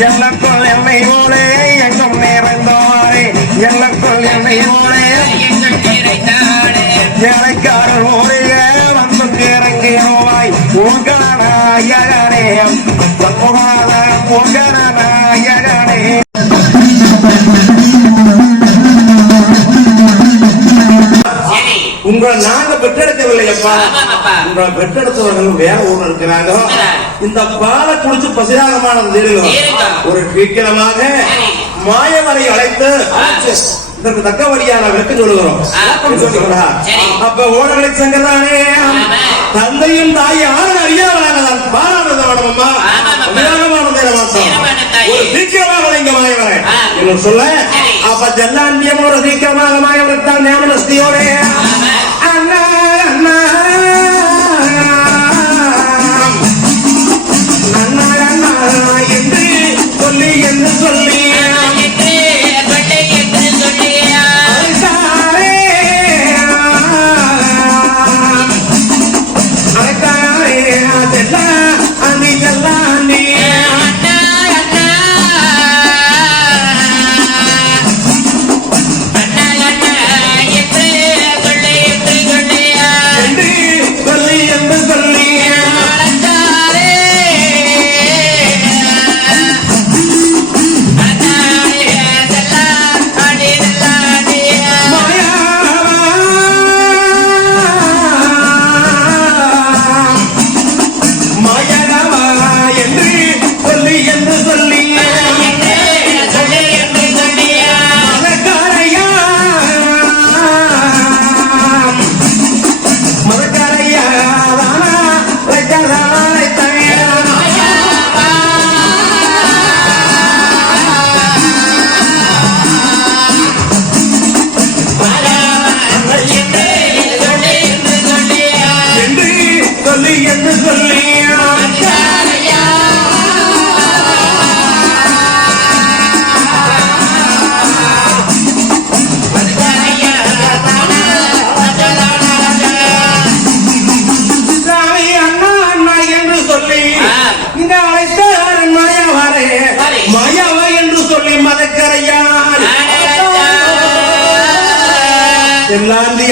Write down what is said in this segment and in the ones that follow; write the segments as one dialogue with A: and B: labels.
A: எனக்குள் என்னை போலே எங்கும் நிறைந்தோரே எனக்குள் என்னை போலே ஏழைக்காரர் ஓடிய வந்து இறங்கினோவாய் உங்களானே சண்முகாத உங்களாயகனே உங்களை நாங்க பெற்றெடுக்கவில்லை அப்பா உங்களை பெற்றெடுத்தவர்கள் வேற ஊர்ல இருக்கிறாங்க. இந்த பாலை குடிச்சு பசிராகமானது
B: இருக்கும்.
A: ஒரு சீக்கிரமாக
B: சரி.
A: மாயவரை அழைத்து. இதற்கு தக்க வழியான விளக்கு சொல்லுகிறோம்
B: ஆ.
A: சொன்னீங்களா?
B: சரி.
A: அப்ப ஓடலை சங்கதானே. தந்தையும் தாய் யாரும் மாட்டோம்
B: வீரமான தாய்.
A: ஒரு சீக்கிரமாக இங்க மாயவரை சொல்ல. அப்ப ஜல்லாண்டியம் ஒரு சீக்கிரமாக மாயவரைத்தான் ஞானமஸ்தியோட
B: ஆமா.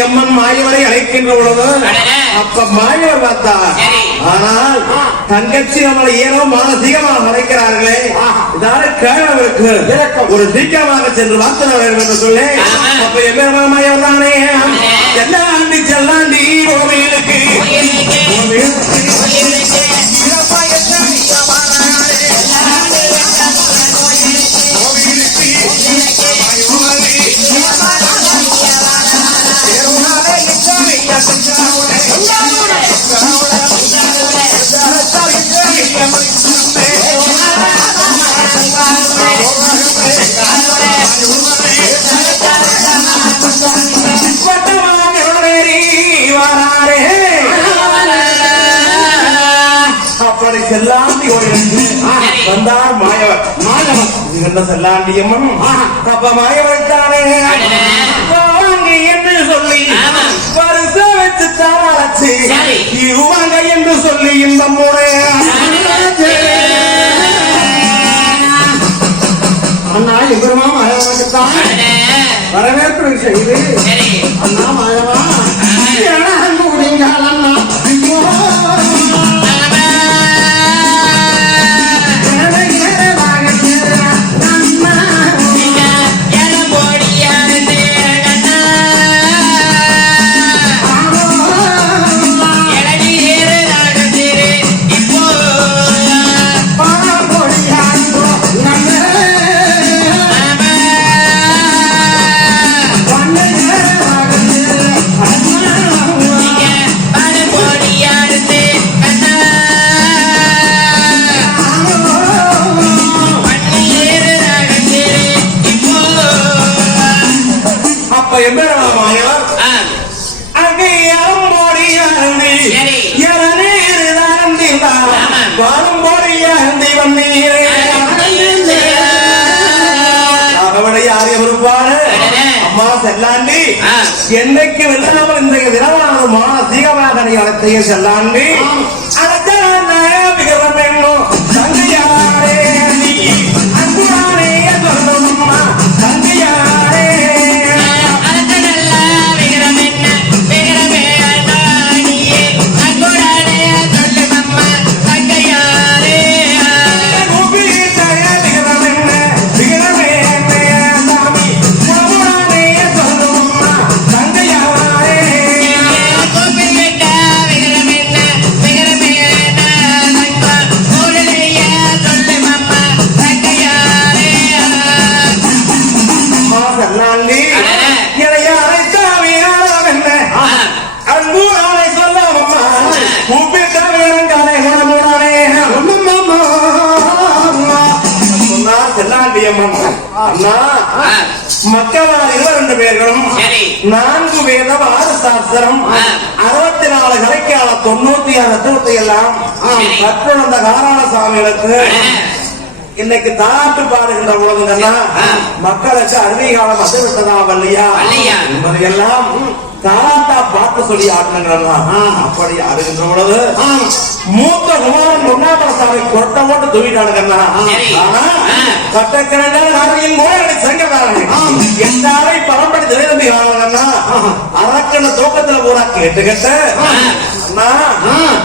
A: அம்மன் மாயவரை அழைக்கின்ற பொழுது. அப்ப மாயவர் பார்த்தா. ஆனால் தங்கச்சி நம்மளை ஏனோ மானசீகமாக அழைக்கிறார்களே இதால கேழவருக்கு ஒரு சீக்கிரமாக சென்று வார்த்தை வேண்டும் என்று சொல்லி
B: ஆமா.
A: அப்ப என்ன மாயவர் தானே? செல்லாண்டி செல்லாண்டி கோவிலுக்கு செல்லாண்டி ஒரு வந்தார் மாயவர். மாயவன் இருந்த செல்லாண்டி அம்மன். அப்ப மாயவன் தானே? வாங்க என்று சொல்லி. வருஷ வச்சு தாராச்சு
B: சரி.
A: இருவாங்க என்று சொல்லி இந்த முறை அண்ணா எதிரமா மாயவனுக்குத்தான் வரவேற்பு செய்து. அண்ணா மாயவா யார் எவருப்பாரு
B: அடடே.
A: அம்மா செல்லாண்டி. என்னைக்கு வெல்லாமல் இன்றைய தினமான அழைத்தைய செல்லாண்டி
B: சரி.
A: நான்கு வேதம் ஆறு சாஸ்திரம். அறுபத்தி நாலு கலைக்கால தொண்ணூத்தி ஆறு தத்துவத்தை எல்லாம். கற்றுணர்ந்த காராள சாமிகளுக்கு
B: அடடே.
A: இன்னைக்கு தாட்டு பாடுகின்ற உலகங்கள்னா
B: ஆ.
A: மக்களுக்கு அருமை காலம் வந்து விட்டதா வல்லையா
B: வல்லையா.
A: என்பதையெல்லாம் தாத்தா பாட்டு சொல்லி ஆட்டினங்கள்லாம் அப்படி ஆடுகின்ற பொழுது மூத்த குமாரன் பொன்னாபல சாமி கொட்ட போட்டு. கட்டக்கிரண்டால் நாரையும் கோயடி சங்கதாரங்க எந்தாரை பரம்பரை திரைதம்பி காரணங்கண்ணா அரக்கன தூக்கத்துல பூரா கேட்டு கேட்டு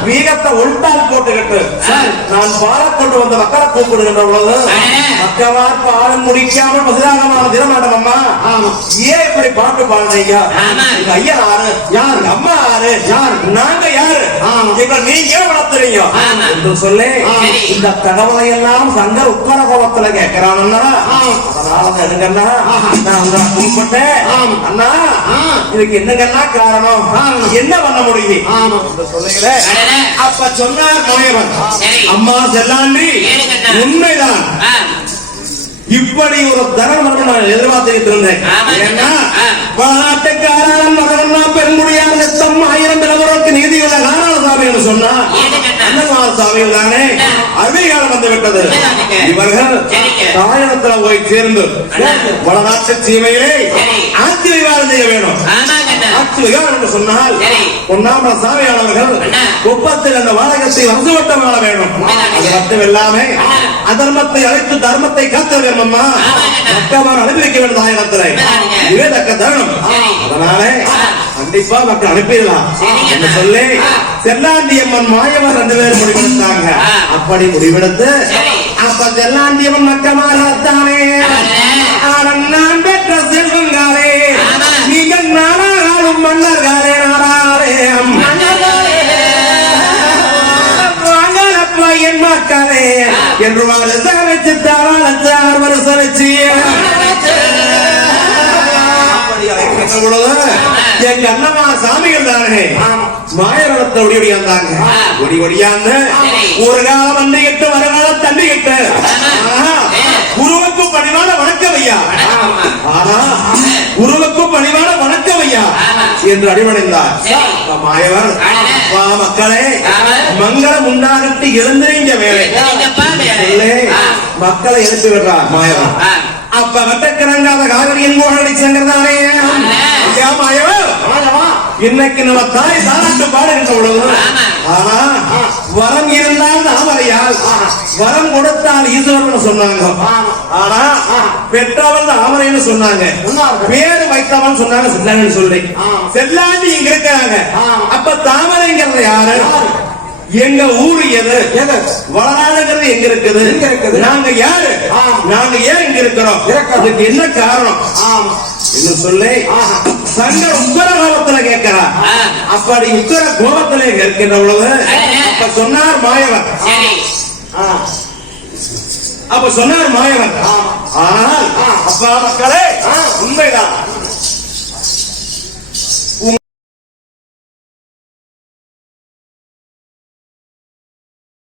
A: வீகத்தை உள்டால் போட்டுக்கிட்டு நான் பாலை கொண்டு வந்த மக்களை கூப்பிடுகின்ற பொழுது. மக்களால் பாலம் முடிக்காமல் மதுராகமான தினமாட்டம் அம்மா. ஏன் இப்படி பாட்டு பாடுறீங்க. எங்க ஐயா யாரு? யார் அம்மா யாரு யார்? நாங்க யாரு? எங்க நீங்க வளர்த்துறீங்க. என்று சொல்லி. இந்த தகவலை எல்லாம் சங்க உக்கர கோபத்துல கேட்கிறான்னா அதனால எடுங்கண்ணா நான் உங்களை கும்பிட்டேன். அண்ணா இதுக்கு என்னங்கண்ணா காரணம்? என்ன பண்ண முடியும்? அப்ப சொன்னார் மாயவன்
B: சரி.
A: அம்மா செல்லாண்டி. உண்மைதான். இப்படி ஒரு தரம் வரணும் நான் எதிர்பார்த்துக்கிட்டு இருந்தேன். ஏன்னா
B: ஆ.
A: வளாட்டுக்காரன் மகனா பெண்முடியார் நித்தம் ஆயிரம் பிளவருக்கு நீதிகளை நாராயணசாமி என்று சொன்னா சாமிகள் தானே. அருமைகாலம் வந்து விட்டது. இவர்கள்
B: சரிங்க.
A: தாயணத்துல போய் சேர்ந்து
B: அண்ணா.
A: வளநாட்டு சீமையிலே விவாதம் செய்ய வேணும் என்று சொன்னால். பொன்னாமல சாமியானவர்கள். குப்பத்தில் அந்த வாழகத்தை வம்சவட்டம் வாழ வேணும் மட்டும்
B: அண்ணா.
A: அதர்மத்தை அழைத்து தர்மத்தை காத்த வேணும் அம்மா
B: ஆமாங்கண்ணா.
A: மக்கள் அனுப்பி வைக்க வேண்டும் தாயகத்துல. இதுவே தக்க தருணம்
B: சரி.
A: அதனால. கண்டிப்பா மக்கள் அனுப்பிடலாம். என்று சொல்லி. செல்லாண்டி அம்மன் மாயவர் ரெண்டு பேரும் முடிவெடுத்தாங்க. அப்படி முடிவெடுத்து. அப்ப செல்லாண்டி அம்மன்
B: அடடே.
A: என் மக்களே என்று வச்சு எங்க அண்ணமா சாமிகள் தானே மாயவரத்தை ஒடி ஒடியாந்தாங்க. ஒடி ஒடியாந்து. ஒரு காலம் அண்டை கட்டு வருகாலம் தண்ணி கட்டு. குருவுக்கு பணிவான வணக்கம் ஐயா. ஆனா குருவுக்கு பணிவான வணக்கம் ஐயா
B: ஆமா.
A: என்று. அப்ப மாயவர் மக்களே. மங்களம் உண்டாகட்டு எழுந்திரீங்க வேலை. மக்களை எழுப்பி விடுறார் மாயவர். அப்ப வெட்டக்கிழங்காத காவிரியின் சங்கர்தானே ஐயா மாயவர் இன்னைக்கு நம்ம தாய் தாராட்டு பாடுகின்ற
B: ஆமா.
A: ஆனா வரம் இருந்தால் தாமரையால் வரம் கொடுத்தால் ஈஸ்வரன் சொன்னாங்க. ஆனா பெற்றவள் தாமரைன்னு சொன்னாங்க. பேரு வைத்தவன் சொன்னாங்க செல்லாங்கன்னு சொல்லி. செல்லாண்டி இங்க இருக்கிறாங்க அப்ப தாமரைங்கிறது யாரு? எங்க ஊரு எது? வளநாடுங்கிறது எங்க இருக்குது? எங்க இருக்குது? நாங்க யாரு? நாங்க ஏன் இங்க இருக்கிறோம்? அதுக்கு என்ன காரணம்? என்று சொல்லி? சங்கர் உத்தர கோபத்துல கேட்கிறார்.
B: ஆ.
A: அப்படி உத்தர கோபத்திலே கேட்கின்ற பொழுது. அப்ப சொன்னார் மாயவர். அப்ப சொன்னார் மாயவர். ஆனால் அப்பா மக்களே உண்மைதான்.